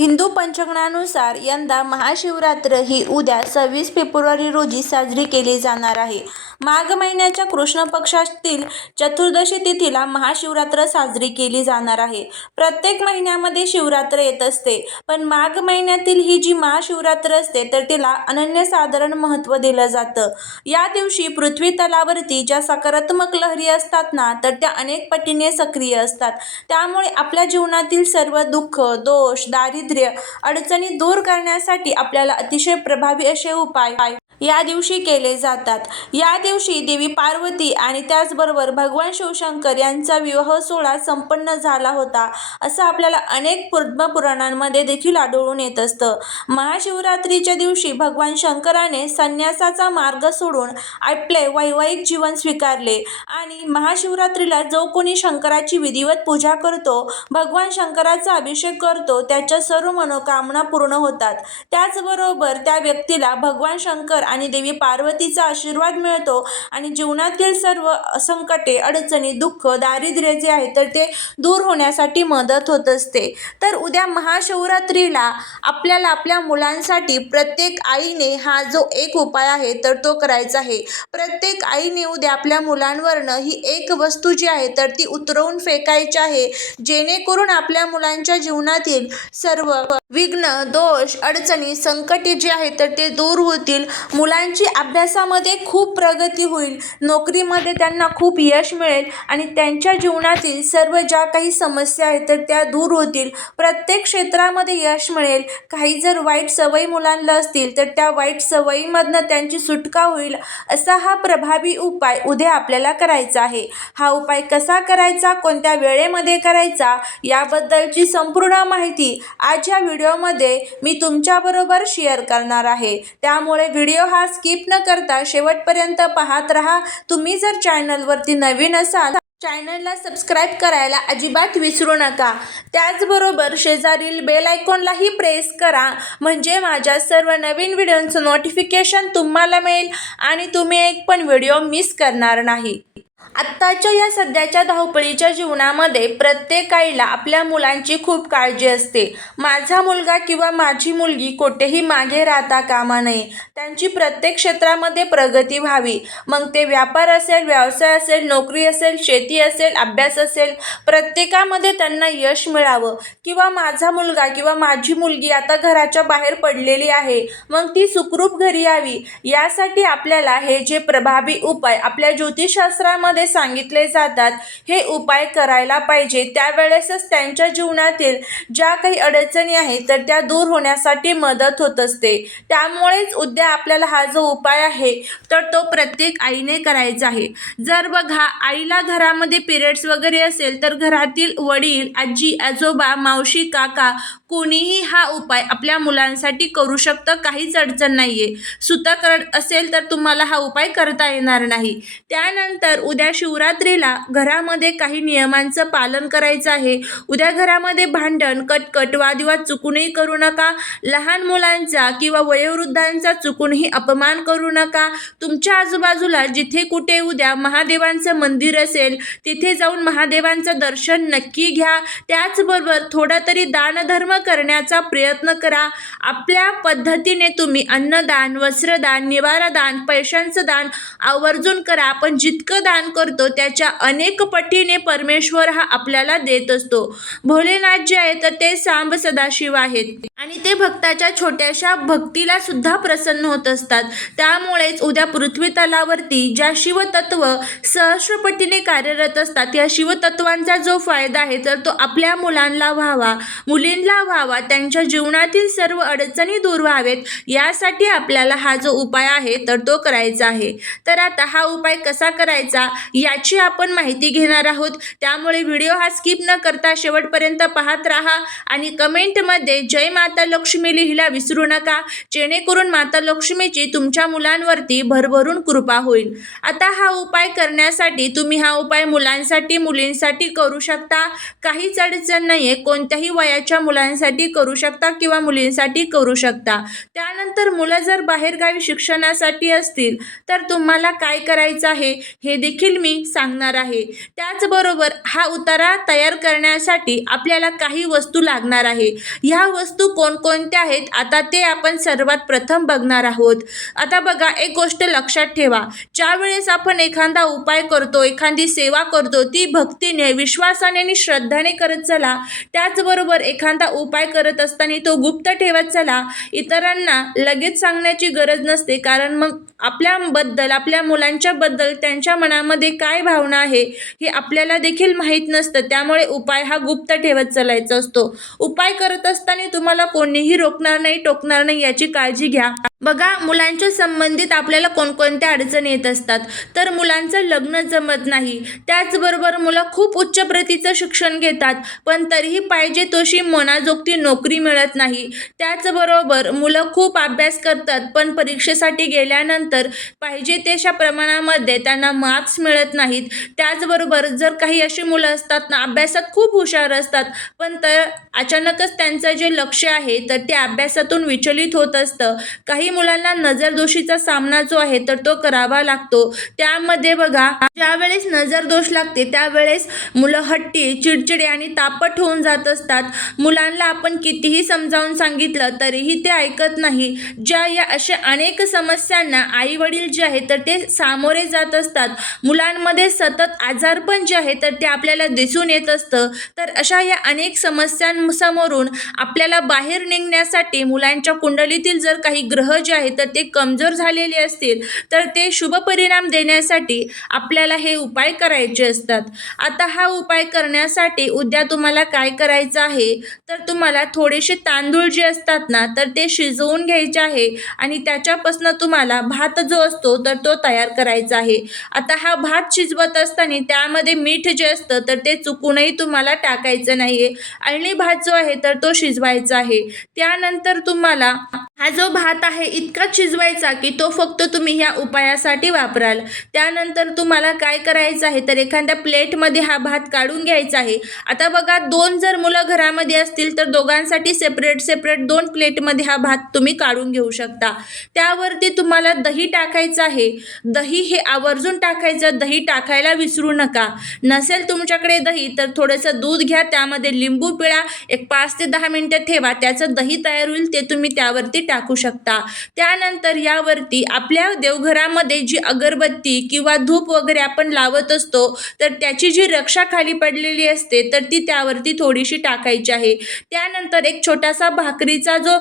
हिंदू पंचांगानुसार यंदा महाशिवरात्र ही उद्या सव्वीस फेब्रुवारी रोजी साजरी केली जाणार आहे. माघ महिन्याच्या कृष्ण पक्षातील चतुर्दशी तिथीला महाशिवरात्र साजरी केली जाणार आहे. प्रत्येक महिन्यामध्ये शिवरात्र येत असते, पण माघ महिन्यातील ही जी महाशिवरात्र असते तर तिला अनन्यसाधारण महत्त्व दिलं जातं. या दिवशी पृथ्वी तलावरती ज्या सकारात्मक लहरी असतात ना तर त्या अनेक पटीने सक्रिय असतात. त्यामुळे आपल्या जीवनातील सर्व दुःख, दोष, दारिद्र्य, अडचणी दूर करण्यासाठी आपल्याला अतिशय प्रभावी असे उपाय या दिवशी केले जातात. या दिवशी देवी पार्वती आणि त्याचबरोबर भगवान शिवशंकर यांचा विवाह सोहळा संपन्न झाला होता, असं आपल्याला अनेक पद्मपुराणांमध्ये देखील आढळून येत असतं. महाशिवरात्रीच्या दिवशी भगवान शंकराने संन्यासाचा मार्ग सोडून आपले वैवाहिक जीवन स्वीकारले आणि महाशिवरात्रीला जो कोणी शंकराची विधिवत पूजा करतो, भगवान शंकराचा अभिषेक करतो, त्याच्या सर्व मनोकामना पूर्ण होतात. त्याचबरोबर त्या व्यक्तीला भगवान शंकर आणि देवी पार्वतीचा आशीर्वाद मिळतो आणि जीवनातील सर्व संकटे, अडचणी, दुःख, दारिद्र्य जे आहे तर ते दूर होण्यासाठी मदत होत असते. तर उद्या महाशिवरात्रीला आपल्याला आपल्या मुलांसाठी प्रत्येक आईने हा जो एक उपाय आहे तर तो करायचा आहे. प्रत्येक आईने उद्या आपल्या मुलांवरनं ही एक वस्तू जी आहे तर ती उतरवून फेकायची आहे, जेणेकरून आपल्या मुलांच्या जीवनातील सर्व विघ्न, दोष, अडचणी, संकटे जे आहेत तर ते दूर होतील. मुलांची अभ्यासामध्ये खूप प्रगती होईल, नोकरीमध्ये त्यांना खूप यश मिळेल आणि त्यांच्या जीवनातील सर्व ज्या काही समस्या आहेत तर त्या दूर होतील. प्रत्येक क्षेत्रामध्ये यश मिळेल. काही जर वाईट सवयी मुलांना असतील तर त्या वाईट सवयीमधनं त्यांची सुटका होईल, असा हा प्रभावी उपाय उद्या आपल्याला करायचा आहे. हा उपाय कसा करायचा, कोणत्या वेळेमध्ये करायचा याबद्दलची संपूर्ण माहिती आज या व्हिडिओमध्ये मी तुमच्याबरोबर शेअर करणार आहे. त्यामुळे व्हिडिओ हा स्किप न करता शेवटपर्यंत पाहत रहा तुम्ही जर चॅनलवरती नवीन असाल चॅनलला सबस्क्राईब करायला अजिबात विसरू नका. त्याचबरोबर शेजारील बेल आयकॉनलाही प्रेस करा, म्हणजे माझ्या सर्व नवीन व्हिडिओचं नोटिफिकेशन तुम्हाला मिळेल आणि तुम्ही एक पण व्हिडिओ मिस करणार नाही. आत्ताच्या या सध्याच्या धावपळीच्या जीवनामध्ये प्रत्येक आईला आपल्या मुलांची खूप काळजी असते. माझा मुलगा किंवा माझी मुलगी कोठेही मागे राहता कामा नये. त्यांची प्रत्येक क्षेत्रामध्ये प्रगती व्हावी. मग ते व्यापार असेल, व्यवसाय असेल, नोकरी असेल, शेती असेल, अभ्यास असेल, प्रत्येकामध्ये त्यांना यश मिळावं किंवा माझा मुलगा किंवा माझी मुलगी आता घराच्या बाहेर पडलेली आहे, मग ती सुखरूप घरी यावी, यासाठी आपल्याला हे जे प्रभावी उपाय आपल्या ज्योतिषशास्त्रामध्ये सांगितले जातात, हे उपाय करायला पाहिजे. त्यावेळेसच त्यांच्या जीवनातील ज्या काही अडचणी आहेत तर त्या दूर होण्यासाठी मदत होत असते. त्यामुळेच उद्या आपल्याला हा जो उपाय आहे तर तो प्रत्येक आईने करायचा आहे. जर बघा आईला घरामध्ये पिरियड्स वगैरे असेल तर घरातील वडील, आजी, आजोबा, मावशी, काका कोणीही हा उपाय आपल्या मुलांसाठी करू शकतं, काहीच अडचण नाही आहे सुतक असेल तर तुम्हाला हा उपाय करता येणार नाही. त्यानंतर उद्या शिवरात्रीला घरामध्ये काही नियमांचं पालन करायचं आहे. उद्या घरामध्ये भांडण, कटकट, वादविवाद चुकूनही करू नका. लहान मुलांचा किंवा वयोवृद्धांचा चुकूनही अपमान करू नका. तुमच्या आजूबाजूला जिथे कुठे उद्या महादेवांचं मंदिर असेल, तिथे जाऊन महादेवांचं दर्शन नक्की घ्या. त्याचबरोबर थोडा तरी दानधर्म करण्याचा प्रयत्न करा. आपल्या पद्धतीने तुम्ही अन्नदान, वस्त्रदान, निवारादान, पैशांचं दान आवर्जून करा. आपण जितकं दान करतो त्याच्या अनेक पटीने परमेश्वर हा आपल्याला देत असतो. भोलेनाथ जे आहे तर ते सांब सदाशिव आहेत आणि ते भक्ताच्या छोट्याशा भक्तीला सुद्धा प्रसन्न होत असतात. त्यामुळेच उद्या पृथ्वी तलावरती ज्या शिवतत्व सहस्रपटीने कार्यरत असतात, या शिवतत्वांचा जो फायदा आहे तर तो आपल्या मुलांना व्हावा, मुलींना व्हावा, त्यांच्या जीवनातील सर्व अडचणी दूर व्हावेत, यासाठी आपल्याला हा जो उपाय आहे तर तो करायचा आहे. तर आता हा उपाय कसा करायचा याची आपण माहिती घेणार आहोत. त्यामुळे व्हिडिओ हा स्किप न करता शेवटपर्यंत पाहत राहा आणि कमेंटमध्ये जय माता माता लक्ष्मी लिहिला विसरू नका. जेणेकरून माता लक्ष्मीची तुमच्या मुलांवरती भरभरून कृपा होईल. आता हा उपाय करण्यासाठी तुम्ही हा उपाय मुलांसाठी मुलींसाठी करू शकता. काहीच अडचण नाही आहे कोणत्याही वयाच्या मुलांसाठी करू शकता किंवा मुलींसाठी करू शकता. त्यानंतर मुलं जर बाहेरगावी शिक्षणासाठी असतील तर तुम्हाला काय करायचं आहे? हे देखील मी सांगणार आहे. त्याचबरोबर हा उतारा तयार करण्यासाठी आपल्याला काही वस्तू लागणार आहे. ह्या वस्तू कोणकोणत्या आहेत? आता ते आपण सर्वात प्रथम बघणार आहोत. आता बघा एक गोष्ट लक्षात ठेवा. ज्या वेळेस आपण एखादा उपाय करतो एखादी सेवा करतो ती भक्तीने विश्वासाने आणि श्रद्धाने करत चला. त्याचबरोबर एखादा उपाय करत असताना तो गुप्त ठेवत चला. इतरांना लगेच सांगण्याची गरज नसते. कारण मग आपल्याबद्दल आपल्या मुलांच्याबद्दल त्यांच्या मनामध्ये काय भावना आहे हे आपल्याला देखील माहीत नसतं. त्यामुळे उपाय हा गुप्त ठेवत चालायचा असतो. उपाय करत असताना तुम्हाला कोणीही रोखणार नाही टोकणार नाही याची काळजी घ्या. बघा मुलांच्या संबंधित आपल्याला कोणकोणत्या अडचणी येत असतात तर मुलांचं लग्न जमत नाही. त्याचबरोबर मुलं खूप उच्च प्रतीचं शिक्षण घेतात पण तरीही पाहिजे तशी मनाजोगती नोकरी मिळत नाही. त्याचबरोबर मुलं खूप अभ्यास करतात पण परीक्षेसाठी गेल्यानंतर पाहिजे तशा प्रमाणामध्ये त्यांना मार्क्स मिळत नाहीत. त्याचबरोबर जर काही अशी मुलं असतात ना अभ्यासात खूप हुशार असतात पण तर अचानकच त्यांचं जे लक्ष आहे तर ते अभ्यासातून विचलित होत असतं. काही मुलांना नजरदोषीचा सामना जो आहे तर तो करावा लागतो. त्यामध्ये बघा ज्यावेळेस नजरदोष लागते त्यावेळेस मुलं हट्टी चिडचिडे आणि तापट होऊन जात असतात. मुलांना आपण कितीही समजावून सांगितलं तरीही ते ऐकत नाही. ज्या या अशा अनेक समस्यांना आई वडील जे आहे तर ते सामोरे जात असतात. मुलांमध्ये सतत आजारपण जे आहे तर ते आपल्याला दिसून येत असतं. तर अशा या अनेक समस्यांसमोरून आपल्याला बाहेर निघण्यासाठी मुलांच्या कुंडलीतील जर काही ग्रह जे आहे तर ते कमजोर झालेले असतील तर ते शुभ परिणाम देण्यासाठी आपल्याला हे उपाय करायचे असतात. आता हा उपाय करण्यासाठी उद्या तुम्हाला काय करायचं आहे तर तुम्हाला थोडेसे तांदूळ जे असतात ना तर ते शिजवून घ्यायचे आहे आणि त्याच्यापासून तुम्हाला भात जो असतो तर तो तयार करायचा आहे. आता हा भात शिजवत असताना त्यामध्ये मीठ जे असतं तर ते चुकूनही तुम्हाला टाकायचं नाही आहे अळणी भात जो आहे तर तो शिजवायचा आहे. त्यानंतर तुम्हाला हा जो भात आहे इतका शिजवायचा की तो फक्त तुम्ही ह्या उपायासाठी वापराल. त्यानंतर तुम्हाला काय करायचं आहे? तर एखाद्या प्लेटमध्ये हा भात काढून घ्यायचा आहे. आता बघा दोन जर मुलं घरामध्ये असतील तर दोघांसाठी सेपरेट सेपरेट दोन प्लेटमध्ये हा भात तुम्ही काढून घेऊ शकता. त्यावरती तुम्हाला दही टाकायचं आहे. दही हे आवर्जून टाकायचं. दही टाकायला विसरू नका. नसेल तुमच्याकडे दही तर थोडंसं दूध घ्या. त्यामध्ये लिंबू पिळा. एक पाच ते दहा मिनटं ठेवा. त्याचं दही तयार होईल ते तुम्ही त्यावरती टाकू शकता. त्यानंतर यावरती आपल्या देवघरामध्ये जी अगरबत्ती किंवा धूप वगैरे आपण लावत असतो तर त्याची जी रक्षा खाली पडलेली असते तर ती त्यावरती थोडीशी टाकायची आहे. त्यानंतर एक छोटासा भाकरीचा जो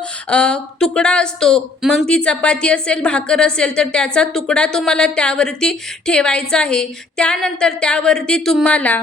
तुकडा असतो मग ती चपाती असेल भाकर असेल तर त्याचा तुकडा तुम्हाला त्यावरती ठेवायचा आहे. त्यानंतर त्यावरती तुम्हाला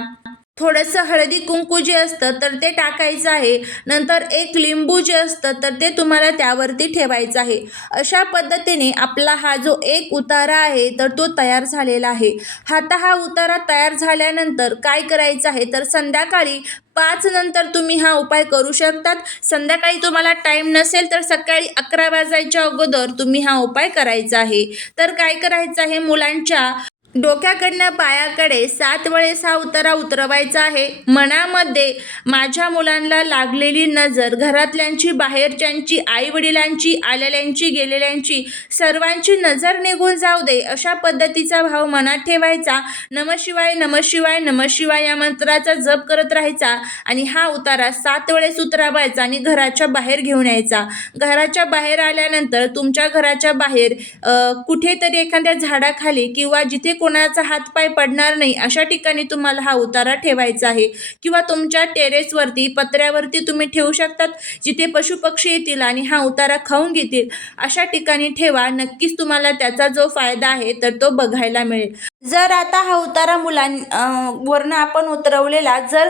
थोडंसं हळदी कुंकू जे असतं तर ते टाकायचं आहे. नंतर एक लिंबू जे असतं तर ते तुम्हाला त्यावरती ठेवायचं आहे. अशा पद्धतीने आपला हा जो एक उतारा आहे तर तो तयार झालेला आहे. आता हा उतारा तयार झाल्यानंतर काय करायचं आहे तर संध्याकाळी पाच नंतर तुम्ही हा उपाय करू शकतात. संध्याकाळी तुम्हाला टाईम नसेल तर सकाळी अकरा वाजायच्या अगोदर तुम्ही हा उपाय करायचा आहे. तर काय करायचं आहे मुलांच्या डोक्याकडनं पायाकडे सात वेळेस हा उतारा उतरवायचा आहे. मनामध्ये माझ्या मुलांना लागलेली नजर घरातल्यांची बाहेरच्यांची आईवडिलांची आलेल्यांची गेलेल्यांची सर्वांची नजर निघून जाऊ दे अशा पद्धतीचा भाव मनात ठेवायचा. नमशिवाय नमशिवाय नमशिवाय या मंत्राचा जप करत राहायचा आणि हा उतारा सात वेळेस उतरावायचा आणि घराच्या बाहेर घेऊन यायचा. घराच्या बाहेर आल्यानंतर तुमच्या घराच्या बाहेर कुठेतरी एखाद्या झाडाखाली किंवा जिथे कोणाचा हातपाय पडणार नाही अशा ठिकाणी तुम्हाला हा उतारा ठेवायचा आहे. किंवा तुमच्या टेरेसवरती पत्र्यावरती तुम्ही ठेवू शकतात जिथे पशुपक्षी येतील आणि हा उतारा खाऊन घेतील. अशा ठिकाणी ठेवा नक्कीच तुम्हाला त्याचा जो फायदा आहे तर तो बघायला मिळेल. जर आता हा उतारा मुलां वरनं आपण उतरवलेला जर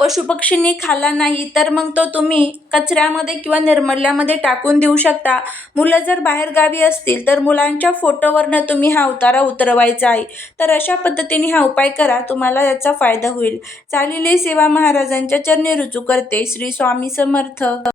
पशुपक्षींनी खाल्ला नाही तर मग तो तुम्ही कचऱ्यामध्ये किंवा निर्मल्यामध्ये टाकून देऊ शकता. मुलं जर बाहेरगावी असतील तर मुलांच्या फोटोवरनं तुम्ही हा उतारा उतरवायचा आहे. तर अशा पद्धतीने हा उपाय करा तुम्हाला याचा फायदा होईल. चालेली सेवा महाराजांच्या चरणी रुजू करते. श्री स्वामी समर्थ.